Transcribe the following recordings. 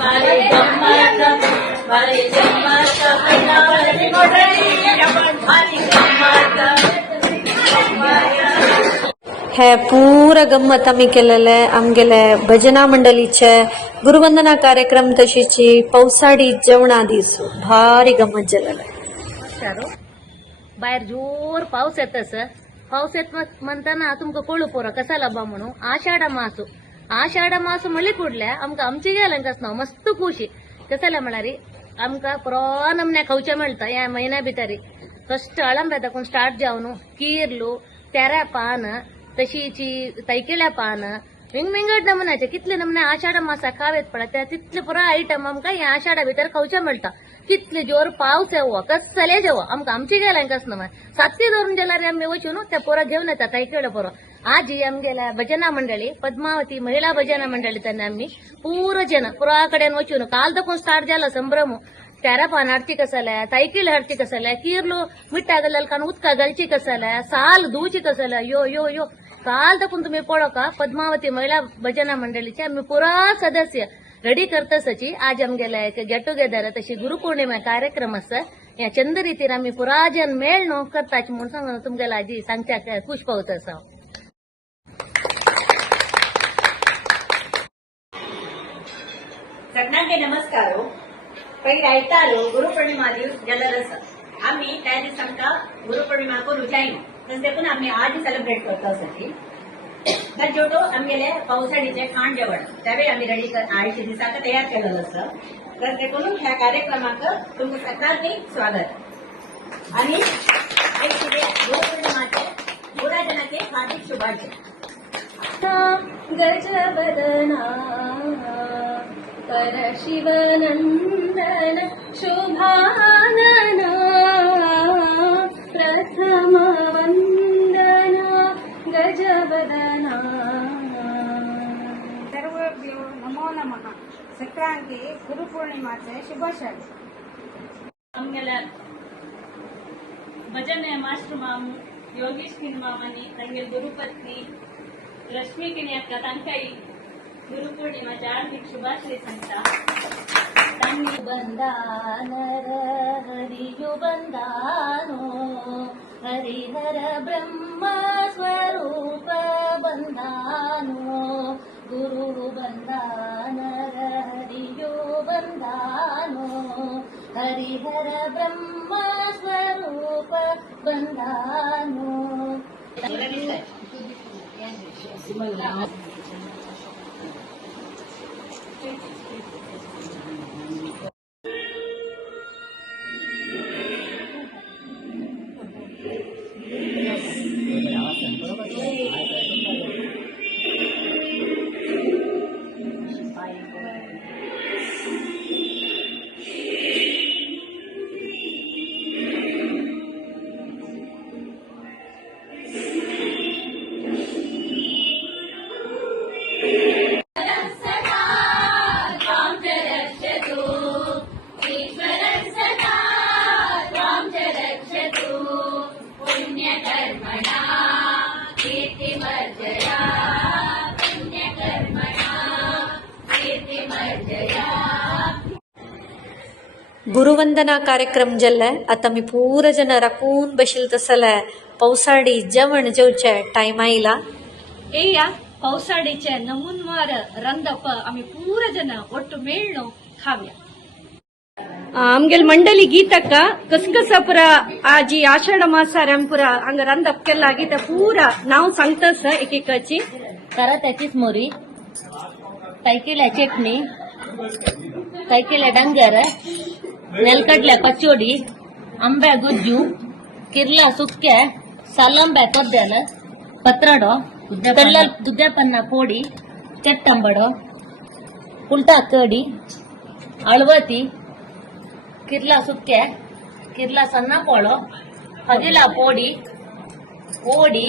बारे जन्माचा बारे हे पुरं गंमत आम्ही केलेले आमगेले भजना मंडलीचे गुरुवंदना कार्यक्रम तशीची पावसाडी जेवणा दीस भारी गंमत जेलेलं आहे बाहेर जोर पाऊस सर पाऊस येत म्हणताना तुमका कोळू पोरा कसा लबा म्हणू आषाढा मासू आषाढ मासू म्हणले कुडल्या आमका आमची गेलं कस नाव मस्त खुशी कसला म्हणारी आमका पुरो नमने खावचे मेळटा या महिन्या भितरी फस्ट अळंब्या दाखवून स्टार्ट जावन कीर्लू तेऱ्या पान तशीची तैकिळ्या पान विंगविंगड नमुन्याचे कितले नमुने आषाढ मासा खावेत पडा त्या तितले पुरा आयटम आमका या आषाढा भितर खावचे मेळटा कितले जोर पावस येवो कसले जेवो आमकां आमची गेल्या कस न्हू सातवी धरून गेल्यार आमी वचून त्या पोरा घेवन येता तैकिळे पोरो आज ही आमगेल्या भजना मंडळी पद्मावती महिला भजना मंडळीतल्यान आमी पूर जन पुरा कडेन वचून काल तकून स्टार्ट जाला संभ्रम तेरा पान हाडची कसल्या तैकील हाडची कसल्या कीर्लो मिठ्ठा गल्ल्याल कान उदका घालची कसल्या साल धुवची कसल्या यो यो यो काल तकून तुम्ही पळो का पद्मावती महिला भजना मंडळीचे आम्ही पुरा सदस्य रेडी करतसची आज आमगेल्या एक गेट टुगेदर तशी गुरुपौर्णिमा कार्यक्रम आसा या चंद रितीन आम्ही पुरा जन मेळ न्हू करताची म्हणून सांगून तुमगेला आजी सांगच्या खुश पावत आसा అందరికీ नमस्कार हो. पहिले రైతారు గురు दिवस దివస్ असं आम्ही त्या दिवसांचा गुरुपौर्णिमा पूर्णिमा को रुजाईन तसे पण आम्ही आज सेलिब्रेट करतो साठी तर जेवढो आमगेले पावसाळीचे खाण जेवण त्यावेळी आम्ही रेडी आईच्या दिसाक तयार केलेलं असं तर ते करून ह्या कार्यक्रमाक तुम्ही सकाळी स्वागत. आणि गुरुपौर्णिमाचे गुराजनाचे हार्दिक शुभाशय गजवदना परशिवनन्दन शुभानना प्रथम वन्दना गजवदना सर्वेभ्यो नमो नमः संक्रांती गुरुपौर्णिमाचे शुभाशय ಆಮೇಲೆ ಭಜನೆ ಮಾಸ್ಟರ್ ಮಾಮು ಯೋಗೀಶ್ ಕಿನ್ ಮಾಮನಿ ತಂಗೆ ಗುರುಪತ್ನಿ ಲಕ್ಷ್ಮೀ ಕಿಣಿ ಅಕ್ಕ ತಂಕೈ ಗುರುಪೂರ್ಣಿಮಾ ಧಾರ್ಮಿಕ ಶುಭಾಶಯ ಸಂತ ತಣ್ಣಿ ಬಂದಾನರ ಹರಿಯು ಬಂದಾನೋ ಹರಿಹರ ಬ್ರಹ್ಮ ಸ್ವರೂಪ ಬಂದಾನೋ ಗುರು ಬಂದಾನರ ಹರಿಯು ಬಂದಾನೋ ಹರಿಹರ ಬ್ರಹ್ಮ ಸ್ವರೂಪ ಬಂದಾನೋ ಗುರುವಂದನಾ ಕಾರ್ಯಕ್ರಮ ಜಲ್ಲ ಅತ್ತಮಿ ಪೂರ ಜನ ರಕೂನ್ ಬಶಿಲ್ ತಸಲ, ಪೌಸಾಡಿ ಜವಣ ಜೌಚ ಟೈಮ್ ಆಯಿಲ. ಏಯ ಪೌಸಾಡಿಚೆ ನಮುನ್ ಮಾರ ರಂದಪ್ಪ ಅಮಿ ಪೂರ ಜನ ಒಟ್ಟು ಮೇಳ್ನು ಕಾವ್ಯ. ಆಮ್ಗೆಲ್ ಮಂಡಲಿ ಗೀತಕ್ಕ ಕಸಕಸಪುರ ಆಜಿ ಆಷಾಢ ಮಾಸ ರಂಪುರ ಹಂಗ ರಂದಪ್ಪಕ್ಕೆಲ್ಲ ಗೀತ ಪೂರ ನಾವು ಸಂತಸ ಇಕ್ಕಿ ಕಚ್ಚಿ ತರ ತಚಿಸ್ ಮೋರಿ ಕೈಕಿಲೆ ಚಟ್ನಿ ಕೈಕಿಲೆ ಡಂಗರ್ ನೆಲ್ಕಡ್ಲೆ ಪಚೋಡಿ ಅಂಬೆ, ಗುಜ್ಜು, ಕಿರ್ಲ, ಸುಕ್ಕೆ ಸಲ್ಲಂಬೆ ಕೊದ್ದೆಲ ಪತ್ರಡೋ, ತೆಳ್ಳಲ್ ದುದ್ದೆಪನ್ನ ಪೋಡಿ ಚಟ್ಟಂಬಡೋ ಕುಲ್ಟಾ ಕಡಿ ಅಳವತಿ, ಕಿರ್ಲ, ಸುಕ್ಕೆ, ಕಿರ್ಲ, ಸಣ್ಣ ಪೋಳೋ ಹಗಿಲ ಪೋಡಿ, ಓಡಿ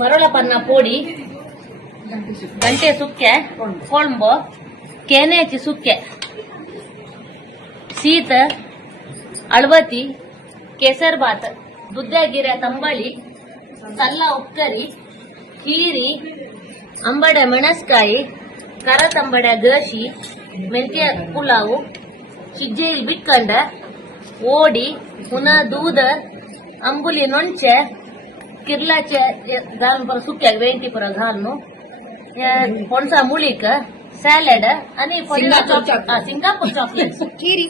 ಮರಳ ಪನ್ನ ಪೋಡಿ, ಗಂಟೆ ಸುಕ್ಕೆ, ಕೊಳ್ಂಬು ಕೆನೆ ಹಚ್ಚಿ ಸುಕ್ಕೆ. ಶೀತ ಅಳ್ವತಿ, ಕೇಸರ್ಬಾತ್, ಬುದ್ಧಗಿರ, ತಂಬಳಿ, ಸಲ್ಲ ಉಕ್ಕರಿ, ಹೀರಿ, ಅಂಬಡೆ ಮೆಣಸ್ಕಾಯಿ ಕರ ತಂಬಡೆ ಗಶಿ ಮೆಂತ್ಯ ಪುಲಾವು ಹಿಜ್ಜೆಲ್ ಬಿಕ್ಕಂಡ, ಓಡಿ, ಹುನ ದೂದ, ಅಂಬುಲಿ ನೊಂಚೆ, ಕಿರ್ಲಾಚೆ ಗಾನ್ ಪರ ಸುಕ್ಕ ವೇಂಟಿ ಪರ ಗಾನು ಹೊಣಸ ಮುಳಿಕ सॅलेड आणि सिंगापूर चॉकलेट खिरी.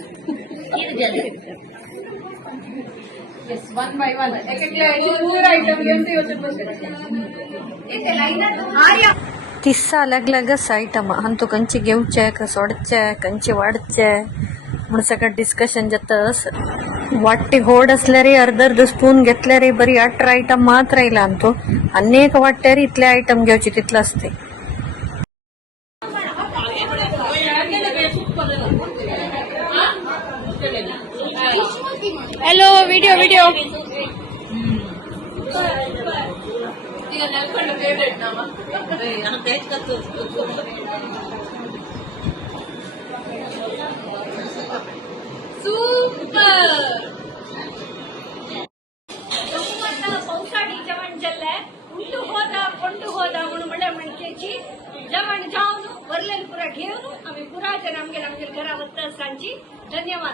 तिसा अलग अलग असा आयटम आणि तू कंचे घेऊचे का सोडचे कंचे वाढचे. म्हणून सगळं डिस्कशन जात अस होड असले रे अर्ध अर्ध स्पून घेतले रे बरी अठरा आयटम मात्र राहिला आणतो अनेक वाटे रे इथले आयटम घ्यायचे तिथलं असते. హలో వీడియో వీడియో సూపర్ ಪೌಸಾಡಿ ಜವನ್ ಜಲ್ಲ ಉಂಟು ಹೋದ ಕೊಂಡು ಹೋದ ಮುಳುಮಳೆ ಮಣಕೆಚ್ಚಿ ಜವನ್ ಜಾವ್ जाऊन वरलेल पुरा घेऊन आम्ही पुरा जन आमगे आमगे घरा वत्त सांची धन्यवाद